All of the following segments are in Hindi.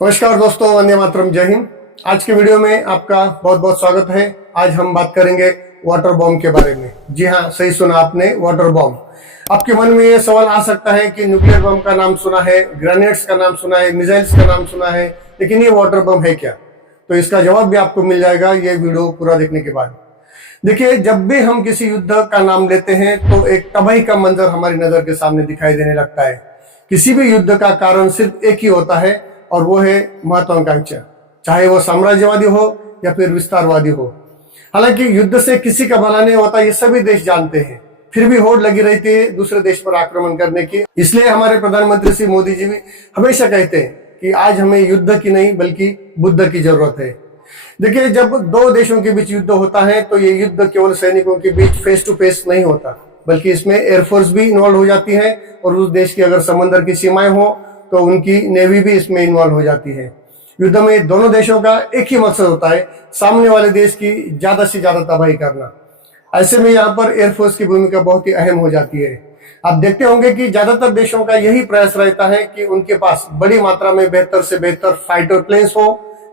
नमस्कार दोस्तों, वंदे मातरम, जय हिंद। आज के वीडियो में आपका बहुत बहुत स्वागत है। आज हम बात करेंगे वाटर बॉम्ब के बारे में। जी हाँ, सही सुना आपने, वाटर बॉम्ब। आपके मन में ये सवाल आ सकता है कि न्यूक्लियर बम का नाम सुना है, ग्रेनेड्स का नाम सुना है, मिसाइल्स का नाम सुना है, लेकिन ये वाटर बम है क्या? तो इसका जवाब भी आपको मिल जाएगा ये वीडियो पूरा देखने के बाद। देखिए, जब भी हम किसी युद्ध का नाम लेते हैं तो एक तबाही का मंजर हमारी नजर के सामने दिखाई देने लगता है। किसी भी युद्ध का कारण सिर्फ एक ही होता है और वो है महत्वाकांक्षा, चाहे वो साम्राज्यवादी हो या फिर विस्तारवादी हो। हालांकि युद्ध से किसी का भला नहीं होता, ये सभी देश जानते हैं, फिर भी होड़ लगी रहती है दूसरे देश पर आक्रमण करने की। इसलिए हमारे प्रधानमंत्री श्री मोदी जी भी हमेशा कहते हैं कि आज हमें युद्ध की नहीं बल्कि बुद्ध की जरूरत है। देखिए, जब दो देशों के बीच युद्ध होता है तो ये युद्ध केवल सैनिकों के बीच फेस टू फेस नहीं होता, बल्कि इसमें एयरफोर्स भी इन्वॉल्व हो जाती है और उस देश की अगर समंदर की सीमाएं हो तो उनकी नेवी भी इसमें इन्वॉल्व हो जाती है। युद्ध में दोनों देशों का एक ही मकसद होता है, सामने वाले देश की ज्यादा से ज्यादा तबाही करना। ऐसे में यहाँ पर एयरफोर्स की भूमिका बहुत ही अहम हो जाती है। आप देखते होंगे कि ज्यादातर देशों का यही प्रयास रहता है कि उनके पास बड़ी मात्रा में बेहतर से बेहतर फाइटर प्लेन्स हो,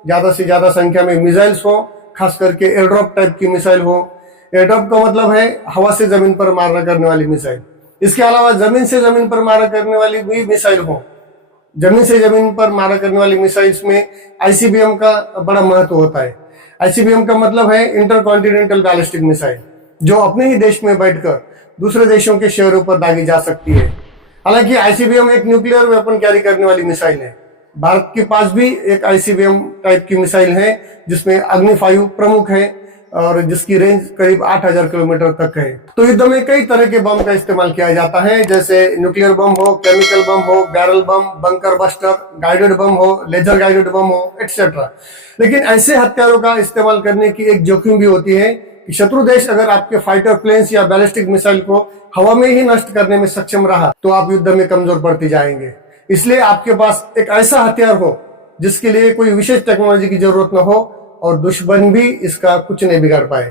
ज्यादा से ज्यादा संख्या में मिसाइल्स हो, खास करके एयरड्रॉप टाइप की मिसाइल हो। एयरड्रॉप का मतलब है हवा से जमीन पर मारना करने वाली मिसाइल। इसके अलावा जमीन से जमीन पर मारा करने वाली भी मिसाइल हो। जमीन से जमीन पर मारा करने वाली मिसाइल्स में आईसीबीएम का बड़ा महत्व होता है। आईसीबीएम का मतलब है इंटर कॉन्टिनेंटल बैलिस्टिक मिसाइल, जो अपने ही देश में बैठकर दूसरे देशों के शहरों पर दागी जा सकती है। हालांकि आईसीबीएम एक न्यूक्लियर वेपन कैरी करने वाली मिसाइल है। भारत के पास भी एक आईसीबीएम टाइप की मिसाइल है जिसमें अग्नि 5 प्रमुख है और जिसकी रेंज करीब 8000 किलोमीटर तक है। तो युद्ध में कई तरह के बम का इस्तेमाल किया जाता है, जैसे न्यूक्लियर बम हो, केमिकल बम हो, बैरल बम, बंकर बस्टर, गाइडेड बम हो, लेजर गाइडेड बम हो, एक्सेट्रा। लेकिन ऐसे हथियारों का इस्तेमाल करने की एक जोखिम भी होती है कि शत्रु देश अगर आपके फाइटर प्लेन्स या बैलिस्टिक मिसाइल को हवा में ही नष्ट करने में सक्षम रहा तो आप युद्ध में कमजोर पड़ते जाएंगे। इसलिए आपके पास एक ऐसा हथियार हो जिसके लिए कोई विशेष टेक्नोलॉजी की जरूरत न हो और दुश्मन भी इसका कुछ नहीं बिगाड़ पाए।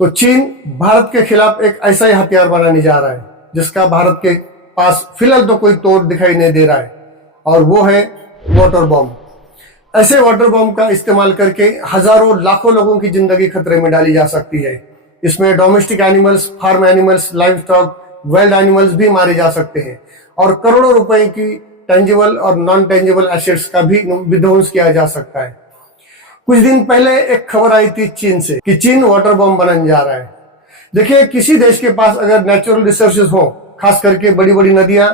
तो चीन भारत के खिलाफ एक ऐसा ही हथियार बनाने जा रहा है जिसका भारत के पास फिलहाल तो कोई तोड़ दिखाई नहीं दे रहा है, और वो है वाटर बॉम्ब। ऐसे वाटर बॉम्ब का इस्तेमाल करके हजारों लाखों लोगों की जिंदगी खतरे में डाली जा सकती है। इसमें domestic animals, farm animals, livestock, wild animals भी मारे जा सकते हैं और करोड़ों रुपए की टेंजिबल और नॉन टेंजिबल एसेट्स का भी विध्वंस किया जा सकता है। कुछ दिन पहले एक खबर आई थी चीन से कि चीन वाटर बॉम्ब बनाने जा रहा है। देखिए, किसी देश के पास अगर नेचुरल रिसोर्सेज हो, खास करके बड़ी बड़ी नदियां,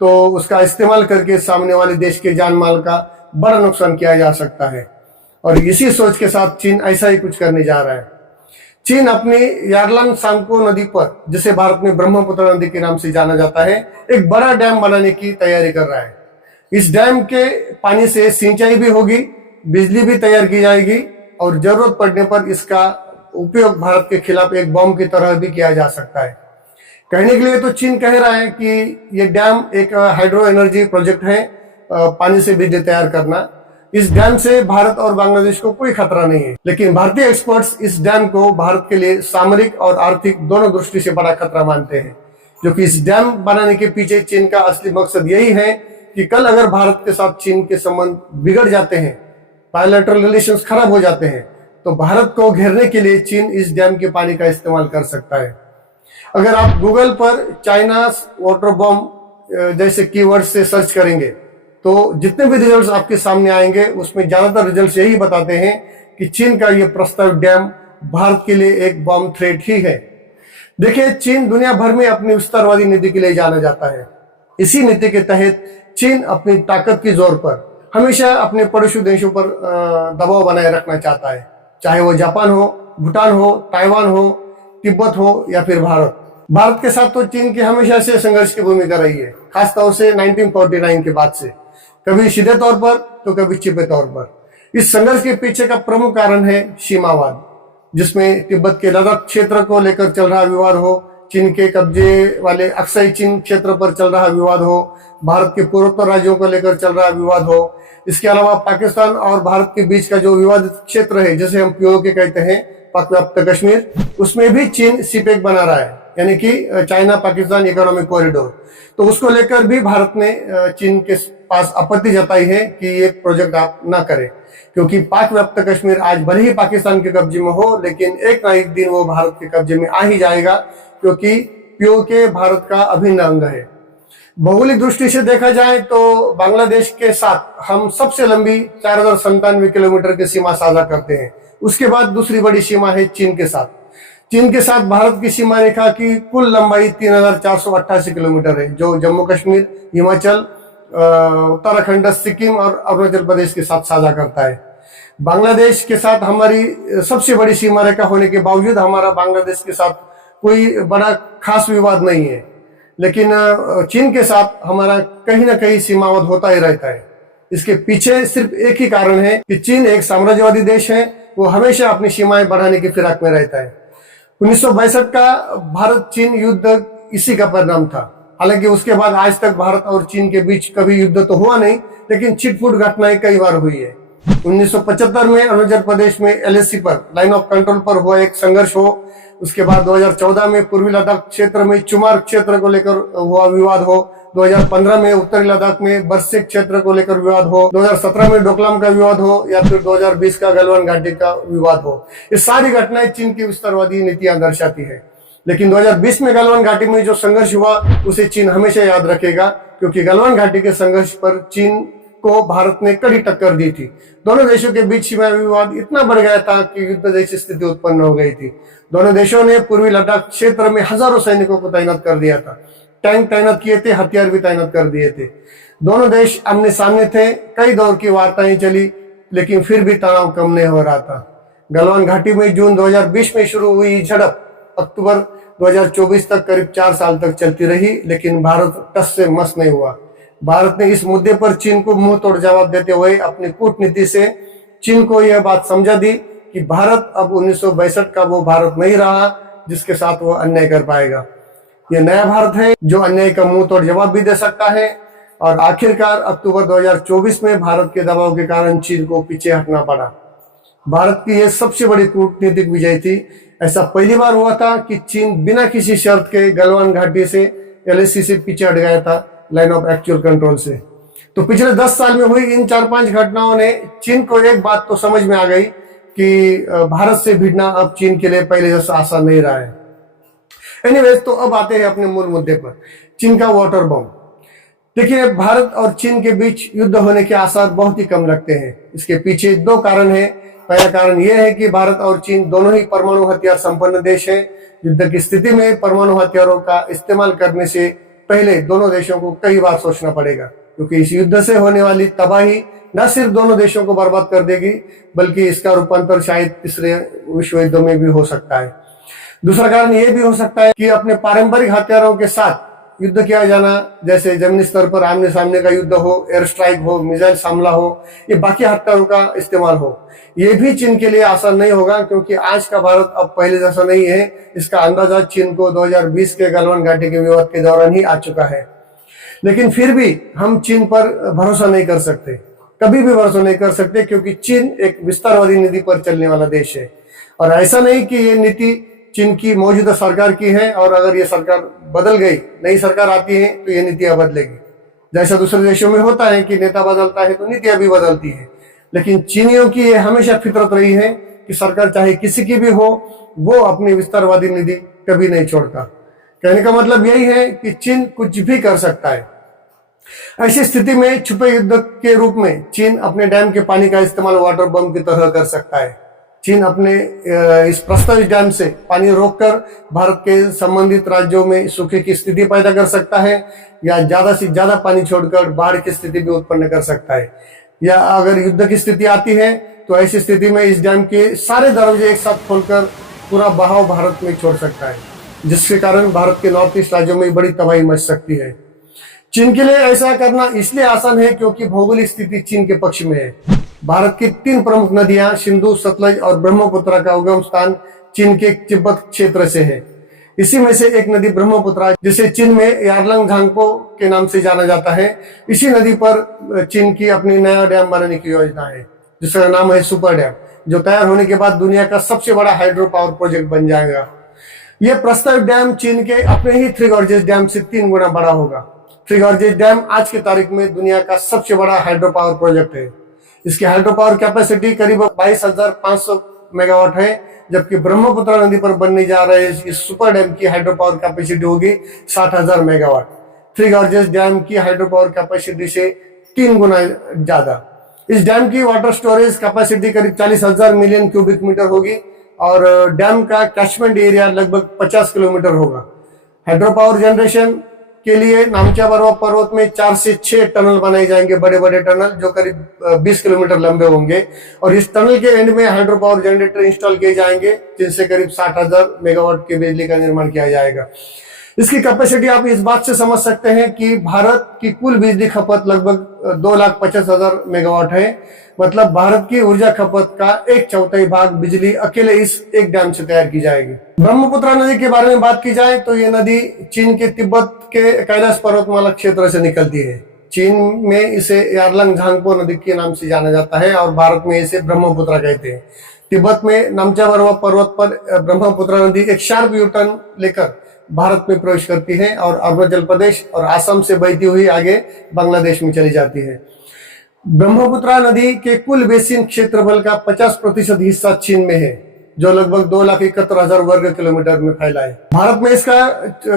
तो उसका इस्तेमाल करके सामने वाले देश के जान माल का बड़ा नुकसान किया जा सकता है। और इसी सोच के साथ चीन ऐसा ही कुछ करने जा रहा है। चीन अपनी यारलंग सांको नदी पर, जिसे भारत में ब्रह्मपुत्र नदी के नाम से जाना जाता है, एक बड़ा डैम बनाने की तैयारी कर रहा है। इस डैम के पानी से सिंचाई भी होगी, बिजली भी तैयार की जाएगी और जरूरत पड़ने पर इसका उपयोग भारत के खिलाफ एक बॉम्ब की तरह भी किया जा सकता है। कहने के लिए तो चीन कह रहा है कि ये डैम एक हाइड्रो एनर्जी प्रोजेक्ट है, पानी से बिजली तैयार करना। इस डैम से भारत और बांग्लादेश को कोई खतरा नहीं है, लेकिन भारतीय एक्सपर्ट्स इस डैम को भारत के लिए सामरिक और आर्थिक दोनों दृष्टि से बड़ा खतरा मानते हैं। जो कि इस डैम बनाने के पीछे चीन का असली मकसद यही है कि कल अगर भारत के साथ चीन के संबंध बिगड़ जाते हैं, बायलैटरल रिलेशंस खराब हो जाते हैं, तो भारत को घेरने के लिए चीन इस डैम के पानी का इस्तेमाल कर सकता है। अगर आप गूगल पर चाइना वाटर बॉम्ब जैसे कीवर्ड से सर्च करेंगे तो जितने भी रिजल्ट्स आपके सामने आएंगे उसमें ज्यादातर रिजल्ट्स यही बताते हैं कि चीन का ये प्रस्तावित डैम भारत के लिए एक बॉम्ब थ्रेट ही है। देखिए, चीन दुनिया भर में अपनी विस्तारवादी नीति के लिए जाना जाता है। इसी नीति के तहत चीन अपनी ताकत के जोर पर हमेशा अपने पड़ोसी देशों पर दबाव बनाए रखना चाहता है, चाहे वो जापान हो, भूटान हो, ताइवान हो, तिब्बत हो या फिर भारत। भारत के साथ तो चीन की हमेशा से संघर्ष की भूमिका रही है, खासतौर से 1949 के बाद से, कभी सीधे तौर पर तो कभी छिपे तौर पर। इस संघर्ष के पीछे का प्रमुख कारण है सीमावाद, जिसमें तिब्बत के लद्दाख क्षेत्र को लेकर चल रहा विवाद हो, चीन के कब्जे वाले अक्साई चीन क्षेत्र पर चल रहा विवाद हो, भारत के पूर्वोत्तर राज्यों को लेकर चल रहा विवाद हो। इसके अलावा पाकिस्तान और भारत के बीच का जो विवादित क्षेत्र है, जिसे हम पीओके कहते हैं, पाक व्याप्त कश्मीर, उसमें भी चीन सीपेक बना रहा है, यानी कि चाइना पाकिस्तान इकोनॉमिक कॉरिडोर। तो उसको लेकर भी भारत ने चीन के पास आपत्ति जताई है कि ये प्रोजेक्ट आप ना करें, क्योंकि पाक व्याप्त कश्मीर आज भले ही पाकिस्तान के कब्जे में हो, लेकिन एक ना एक दिन वो भारत के कब्जे में आ ही जाएगा, क्योंकि पीओके भारत का अभिन्न अंग है। भौगोलिक दृष्टि से देखा जाए तो बांग्लादेश के साथ हम सबसे लंबी 4097 किलोमीटर की सीमा साझा करते हैं। उसके बाद दूसरी बड़ी सीमा है चीन के साथ। चीन के साथ भारत की सीमा रेखा की कुल लंबाई 3488 किलोमीटर है, जो जम्मू कश्मीर, हिमाचल, उत्तराखंड, सिक्किम और अरुणाचल प्रदेश के साथ साझा करता है। बांग्लादेश के साथ हमारी सबसे बड़ी सीमा रेखा होने के बावजूद हमारा बांग्लादेश के साथ कोई बड़ा खास विवाद नहीं है, लेकिन चीन के साथ हमारा कहीं ना कहीं सीमावाद होता ही रहता है। इसके पीछे सिर्फ एक ही कारण है कि चीन एक साम्राज्यवादी देश है, वो हमेशा अपनी सीमाएं बढ़ाने की फिराक में रहता है। 1962 का भारत चीन युद्ध इसी का परिणाम था। हालांकि उसके बाद आज तक भारत और चीन के बीच कभी युद्ध तो हुआ नहीं, लेकिन छिटपुट घटनाएं कई बार हुई है। 1975 में अरुणाचल प्रदेश में एलएसी पर, लाइन ऑफ कंट्रोल पर हुआ एक संघर्ष हो। उसके बाद 2014 में पूर्वी लद्दाख क्षेत्र में चुमार क्षेत्र को लेकर हुआ विवाद हो। 2015 में उत्तरी लद्दाख में बरसेक क्षेत्र को लेकर विवाद हो। 2017 में डोकलाम का विवाद हो, या फिर 2020 का गलवान घाटी का विवाद हो। ये सारी घटनाएं चीन की विस्तारवादी नीतियां दर्शाती है। लेकिन 2020 में गलवान घाटी में जो संघर्ष हुआ उसे चीन हमेशा याद रखेगा, क्योंकि गलवान घाटी के संघर्ष पर चीन को भारत ने कड़ी टक्कर दी थी। दोनों देशों के बीच सीमा विवाद इतना बढ़ गया था कि युद्ध जैसी स्थिति उत्पन्न हो गई थी। दोनों देशों ने पूर्वी लद्दाख क्षेत्र में हजारों सैनिकों को तैनात कर दिया था, टैंक तैनात किए थे, हथियार भी तैनात कर दिए थे। दोनों देश आमने सामने थे, कई दौर की वार्ताएं चली, लेकिन फिर भी तनाव कम नहीं हो रहा था। गलवान घाटी में जून 2020 में शुरू हुई झड़प अक्टूबर 2024 तक करीब 4 साल तक चलती रही, लेकिन भारत टस से मस नहीं हुआ। भारत ने इस मुद्दे पर चीन को मुंह तोड़ जवाब देते हुए अपनी कूटनीति से चीन को यह बात समझा दी कि भारत अब 1962 का वो भारत नहीं रहा जिसके साथ वो अन्याय कर पाएगा। यह नया भारत है जो अन्याय का मुंह तोड़ जवाब भी दे सकता है। और आखिरकार अक्टूबर 2024 में भारत के दबाव के कारण चीन को पीछे हटना पड़ा। भारत की यह सबसे बड़ी कूटनीतिक विजय थी। ऐसा पहली बार हुआ था कि चीन बिना किसी शर्त के गलवान घाटी से एलएसी से पीछे हट गया था, लाइन ऑफ एक्चुअल कंट्रोल से। तो पिछले 10 साल में हुई इन 4-5 घटनाओं ने चीन को एक बात तो समझ में आ गई कि भारत से भिड़ना अब चीन के लिए पहले जैसा आसान नहीं रहा है। एनीवेज, तो अब आते हैं अपने मूल मुद्दे पर, चीन का वाटर बम। देखिए, भारत और चीन के बीच युद्ध होने के आसार बहुत ही कम लगते हैं। इसके पीछे 2 कारण हैं। पहला कारण यह है कि भारत और चीन दोनों ही परमाणु हथियार संपन्न देश हैं। युद्ध की स्थिति में परमाणु हथियारों का इस्तेमाल करने से पहले दोनों देशों को कई बार सोचना पड़ेगा, क्योंकि इस युद्ध से होने वाली तबाही न सिर्फ दोनों देशों को बर्बाद कर देगी, बल्कि इसका रूपांतर शायद तीसरे विश्व युद्ध में भी हो सकता है। दूसरा कारण यह भी हो सकता है कि अपने पारंपरिक हथियारों के साथ युद्ध किया जाना, जैसे जमीनी स्तर पर आमने सामने का युद्ध हो, एयर स्ट्राइक हो, मिसाइल हमला हो, ये बाकी हथियारों का इस्तेमाल हो, ये भी चीन के लिए आसान नहीं होगा, क्योंकि आज का भारत अब पहले जैसा नहीं है। इसका अंदाजा चीन को 2020 के गलवान घाटी के विवाद के दौरान ही आ चुका है। लेकिन फिर भी हम चीन पर भरोसा नहीं कर सकते, कभी भी भरोसा नहीं कर सकते, क्योंकि चीन एक विस्तारवादी नीति पर चलने वाला देश है। और ऐसा नहीं कि ये नीति चीन की मौजूदा सरकार की है और अगर ये सरकार बदल गई, नई सरकार आती है तो ये नीतियां बदलेगी। जैसा दूसरे देशों में होता है कि नेता बदलता है तो नीतियां भी बदलती है, लेकिन चीनियों की ये हमेशा फितरत रही है कि सरकार चाहे किसी की भी हो, वो अपनी विस्तारवादी नीति कभी नहीं छोड़ता। कहने का मतलब यही है कि चीन कुछ भी कर सकता है। ऐसी स्थिति में छुपे युद्ध के रूप में चीन अपने डैम के पानी का इस्तेमाल वाटर बम की तरह कर सकता है। चीन अपने इस प्रस्तावित डैम से पानी रोककर भारत के संबंधित राज्यों में सूखे की स्थिति पैदा कर सकता है, या ज्यादा से ज्यादा पानी छोड़कर बाढ़ की स्थिति भी उत्पन्न कर सकता है। या अगर युद्ध की स्थिति आती है तो ऐसी स्थिति में इस डैम के सारे दरवाजे एक साथ खोलकर पूरा बहाव भारत में छोड़ सकता है, जिसके कारण भारत के नॉर्थ ईस्ट राज्यों में बड़ी तबाही मच सकती है। चीन के लिए ऐसा करना इसलिए आसान है क्योंकि भौगोलिक स्थिति चीन के पक्ष में है। भारत की 3 प्रमुख नदियां सिंधु, सतलज और ब्रह्मपुत्र का उगम स्थान चीन के तिब्बत क्षेत्र से है। इसी में से एक नदी ब्रह्मपुत्र, जिसे चीन में यारलंग झांगपो के नाम से जाना जाता है, इसी नदी पर चीन की अपनी नया डैम बनाने की योजना है, जिसका नाम है सुपर डैम, जो तैयार होने के बाद दुनिया का सबसे बड़ा हाइड्रो पावर प्रोजेक्ट बन जाएगा। यह प्रस्तावित डैम चीन के अपने ही 3 गॉर्जेस डैम से 3 गुना बड़ा होगा। थ्री गॉर्जेस डैम आज की तारीख में दुनिया का सबसे बड़ा हाइड्रो पावर प्रोजेक्ट है। इसकी हाइड्रो पावर कैपेसिटी करीब 22,500 मेगावाट है, जबकि ब्रह्मपुत्र नदी पर बनने जा रहे इस सुपर डैम की हाइड्रो पावर कैपेसिटी होगी 60,000 मेगावाट। थ्री गॉर्जेस डैम की हाइड्रो पावर कैपेसिटी से 3 गुना ज्यादा। इस डैम की वाटर स्टोरेज कैपेसिटी करीब 40,000 मिलियन क्यूबिक मीटर होगी और डैम का कैचमेंट एरिया लगभग 50 किलोमीटर होगा। हाइड्रो पावर जनरेशन के लिए नामच्या पर्वत में 4 से 6 टनल बनाए जाएंगे, बड़े बड़े टनल जो करीब 20 किलोमीटर लंबे होंगे, और इस टनल के एंड में हाइड्रो पावर जनरेटर इंस्टॉल किए जाएंगे जिनसे करीब 60,000 मेगावाट की बिजली का निर्माण किया जाएगा। इसकी कैपेसिटी आप इस बात से समझ सकते हैं कि भारत की कुल बिजली खपत लगभग 2,50,000 मेगावाट है। मतलब भारत की ऊर्जा खपत का 1/4 भाग बिजली अकेले इस एक डैम से तैयार की जाएगी। ब्रह्मपुत्र नदी के बारे में बात की जाए तो ये नदी चीन के तिब्बत के कैलाश पर्वतमाला क्षेत्र से निकलती है। चीन में इसे यारलंग झांगपो नदी के नाम से जाना जाता है और भारत में इसे ब्रह्मपुत्र कहते हैं। तिब्बत में नामच्या पर्वत पर ब्रह्मपुत्र नदी एक शार्प यू टर्न लेकर भारत में प्रवेश करती है और अरुणाचल प्रदेश और असम से बहती हुई आगे बांग्लादेश में चली जाती है। ब्रह्मपुत्र नदी के कुल बेसिन क्षेत्रफल का 50% हिस्सा चीन में है, जो लगभग 2,71,000 वर्ग किलोमीटर में फैला है। भारत में इसका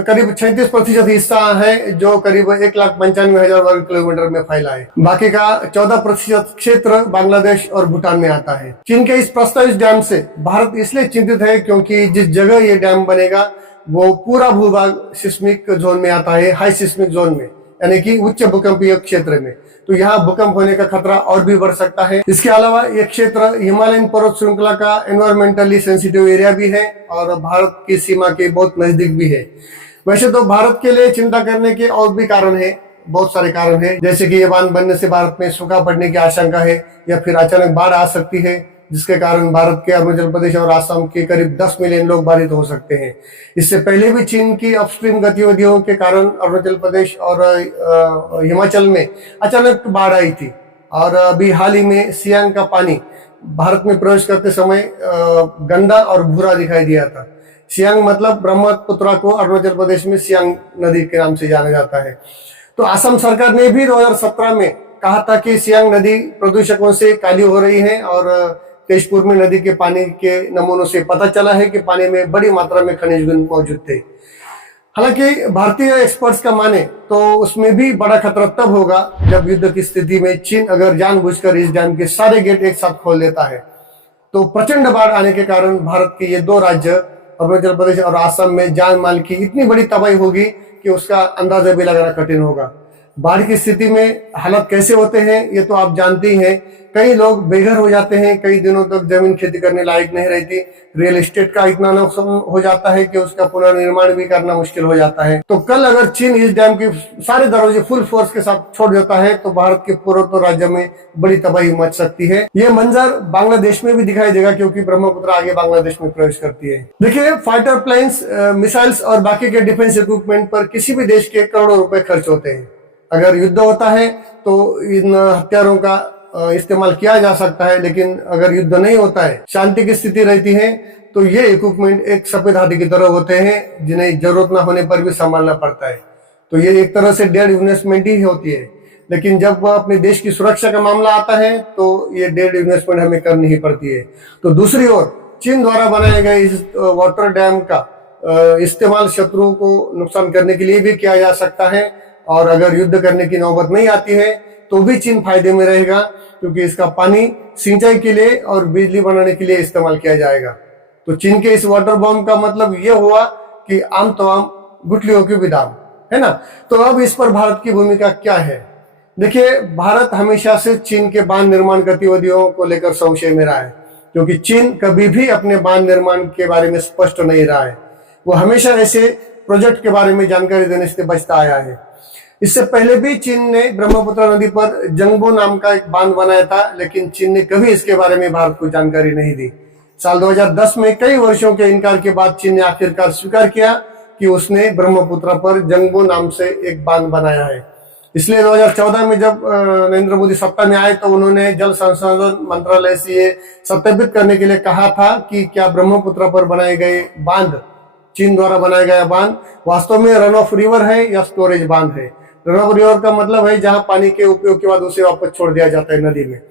करीब 36% हिस्सा है, जो करीब 1,95,000 वर्ग किलोमीटर में फैला है। बाकी का 14% क्षेत्र बांग्लादेश और भूटान में आता है। चीन के इस प्रस्तावित डैम से भारत इसलिए चिंतित है क्योंकि जिस जगह ये डैम बनेगा वो पूरा भूभाग सिस्मिक जोन में आता है, हाई सिस्मिक जोन में, यानी कि उच्च भूकंपीय क्षेत्र में। तो यहाँ भूकंप होने का खतरा और भी बढ़ सकता है। इसके अलावा ये क्षेत्र हिमालयन पर्वत श्रृंखला का एनवायरमेंटली सेंसिटिव एरिया भी है और भारत की सीमा के बहुत नजदीक भी है। वैसे तो भारत के लिए चिंता करने के और भी कारण है, बहुत सारे कारण है, जैसे कि ये बांध बनने से भारत में सूखा पड़ने की आशंका है या फिर अचानक बाढ़ आ सकती है, जिसके कारण भारत के अरुणाचल प्रदेश और असम के करीब 10 मिलियन लोग बाधित हो सकते हैं। इससे पहले भी चीन की अपस्ट्रीम गतिविधियों के कारण अरुणाचल प्रदेश और हिमाचल में अचानक बाढ़ आई थी और अभी हाल ही में सियांग का पानी भारत में प्रवेश करते समय गंदा और भूरा दिखाई दिया था। सियांग मतलब ब्रह्मपुत्र को अरुणाचल प्रदेश में सियांग नदी के नाम से जाना जाता है। तो असम सरकार ने भी 2017 में कहा था कि सियांग नदी प्रदूषकों से काली हो रही है और तेजपुर में नदी के पानी के नमूनों से पता चला है कि पानी में बड़ी मात्रा में खनिज गुण मौजूद थे। हालांकि भारतीय एक्सपर्ट्स का माने तो उसमें भी बड़ा खतरा तब होगा जब युद्ध की स्थिति में चीन अगर जानबूझकर इस डैम के सारे गेट एक साथ खोल देता है। तो प्रचंड बाढ़ आने के कारण भारत के ये 2 राज्य अरुणाचल प्रदेश और असम में जान माल की इतनी बड़ी तबाही होगी कि उसका अंदाजा भी लगाना कठिन होगा। बाढ़ की स्थिति में हालात कैसे होते हैं ये तो आप जानते ही हैं। कई लोग बेघर हो जाते हैं, कई दिनों तक जमीन खेती करने लायक नहीं रहती, रियल एस्टेट का इतना नुकसान हो जाता है कि उसका पुनर्निर्माण भी करना मुश्किल हो जाता है। तो कल अगर चीन इस डैम के सारे दरवाजे फुल फोर्स के साथ छोड़ देता है तो भारत के पूर्वोत्तर राज्य में बड़ी तबाही मच सकती है। ये मंजर बांग्लादेश में भी दिखाई देगा क्योंकि ब्रह्मपुत्र आगे बांग्लादेश में प्रवेश करती है। देखिए, फाइटर प्लेन्स, मिसाइल्स और बाकी के डिफेंस इक्विपमेंट पर किसी भी देश के करोड़ों रुपए खर्च होते हैं। अगर युद्ध होता है तो इन हथियारों का इस्तेमाल किया जा सकता है, लेकिन अगर युद्ध नहीं होता है, शांति की स्थिति रहती है, तो ये इक्विपमेंट एक सफेद हाथी की तरह होते हैं जिन्हें जरूरत ना होने पर भी संभालना पड़ता है। तो ये एक तरह से डेड इन्वेस्टमेंट ही होती है। लेकिन जब वह अपने देश की सुरक्षा का मामला आता है तो ये डेड इन्वेस्टमेंट हमें करनी ही पड़ती है। तो दूसरी ओर चीन द्वारा बनाए गए इस वाटर डैम का इस्तेमाल शत्रुओं को नुकसान करने के लिए भी किया जा सकता है और अगर युद्ध करने की नौबत नहीं आती है तो भी चीन फायदे में रहेगा क्योंकि इसका पानी सिंचाई के लिए और बिजली बनाने के लिए इस्तेमाल किया जाएगा। तो चीन के इस वाटर बॉम्ब का मतलब ये हुआ कि आम तमाम गुठलियों की विदाम, है ना। तो अब इस पर भारत की भूमिका क्या है? देखिए, भारत हमेशा से चीन के बांध निर्माण गतिविधियों को लेकर संशय में रहा है क्योंकि चीन कभी भी अपने बांध निर्माण के बारे में स्पष्ट नहीं रहा है। वो हमेशा ऐसे प्रोजेक्ट के बारे में जानकारी देने से बचता आया है। इससे पहले भी चीन ने ब्रह्मपुत्र नदी पर जंगबो नाम का एक बांध बनाया था, लेकिन चीन ने कभी इसके बारे में भारत को जानकारी नहीं दी। साल 2010 में कई वर्षों के इनकार के बाद चीन ने आखिरकार स्वीकार किया कि उसने ब्रह्मपुत्र पर जंगबो नाम से एक बांध बनाया है। इसलिए 2014 में जब नरेंद्र मोदी सत्ता में आए तो उन्होंने जल संसाधन मंत्रालय से ये सत्यापित करने के लिए कहा था कि क्या ब्रह्मपुत्र पर बनाए गए बांध, चीन द्वारा बनाया गया बांध वास्तव में रन ऑफ रिवर है या स्टोरेज बांध है। रन ऑफ रिवर का मतलब है जहां पानी के उपयोग के बाद उसे वापस छोड़ दिया जाता है नदी में।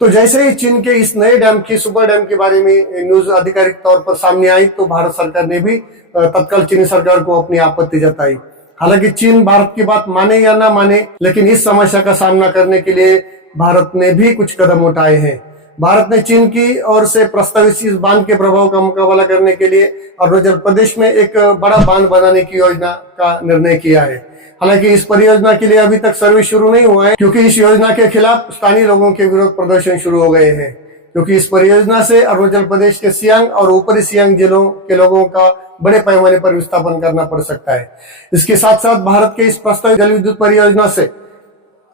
तो जैसे ही चीन के इस नए डैम की, सुपर डैम के बारे में न्यूज आधिकारिक तौर पर सामने आई तो भारत सरकार ने भी तत्काल चीनी सरकार को अपनी आपत्ति जताई। हालांकि चीन भारत की बात माने या ना माने, लेकिन इस समस्या का सामना करने के लिए भारत ने भी कुछ कदम उठाए हैं। भारत ने चीन की ओर से प्रस्तावित इस बांध के प्रभाव का मुकाबला करने के लिए अरुणाचल प्रदेश में एक बड़ा बांध बनाने की योजना का निर्णय किया है। हालांकि इस परियोजना के लिए अभी तक सर्वे शुरू नहीं हुआ है, क्योंकि इस योजना के खिलाफ स्थानीय लोगों के विरोध प्रदर्शन शुरू हो गए हैं। क्योंकि इस परियोजना से अरुणाचल प्रदेश के सियांग और ऊपरी सियांग जिलों के लोगों का बड़े पैमाने पर विस्थापन करना पड़ सकता है। इसके साथ साथ भारत के इस प्रस्तावित जल विद्युत परियोजना से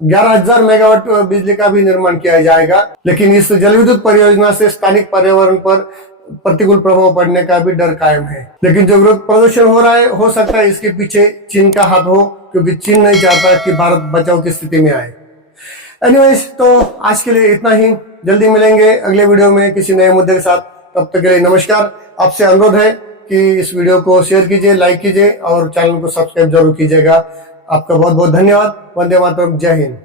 11,000 मेगावाट बिजली का भी निर्माण किया जाएगा। लेकिन इस जल विद्युत परियोजना से स्थानिक पर्यावरण पर प्रतिकूल प्रभाव पड़ने का भी डर कायम है। लेकिन जो विरोध प्रदर्शन हो रहा है, हो सकता है इसके पीछे चीन का हाथ हो, क्योंकि चीन नहीं चाहता कि भारत बचाव की स्थिति में आए। एनीवेज, तो आज के लिए इतना ही। जल्दी मिलेंगे अगले वीडियो में किसी नए मुद्दे के साथ। तब तक के लिए नमस्कार। आपसे अनुरोध है कि इस वीडियो को शेयर कीजिए, लाइक कीजिए और चैनल को सब्सक्राइब जरूर कीजिएगा। आपका बहुत बहुत धन्यवाद। वंदे मातरम। जय हिंद।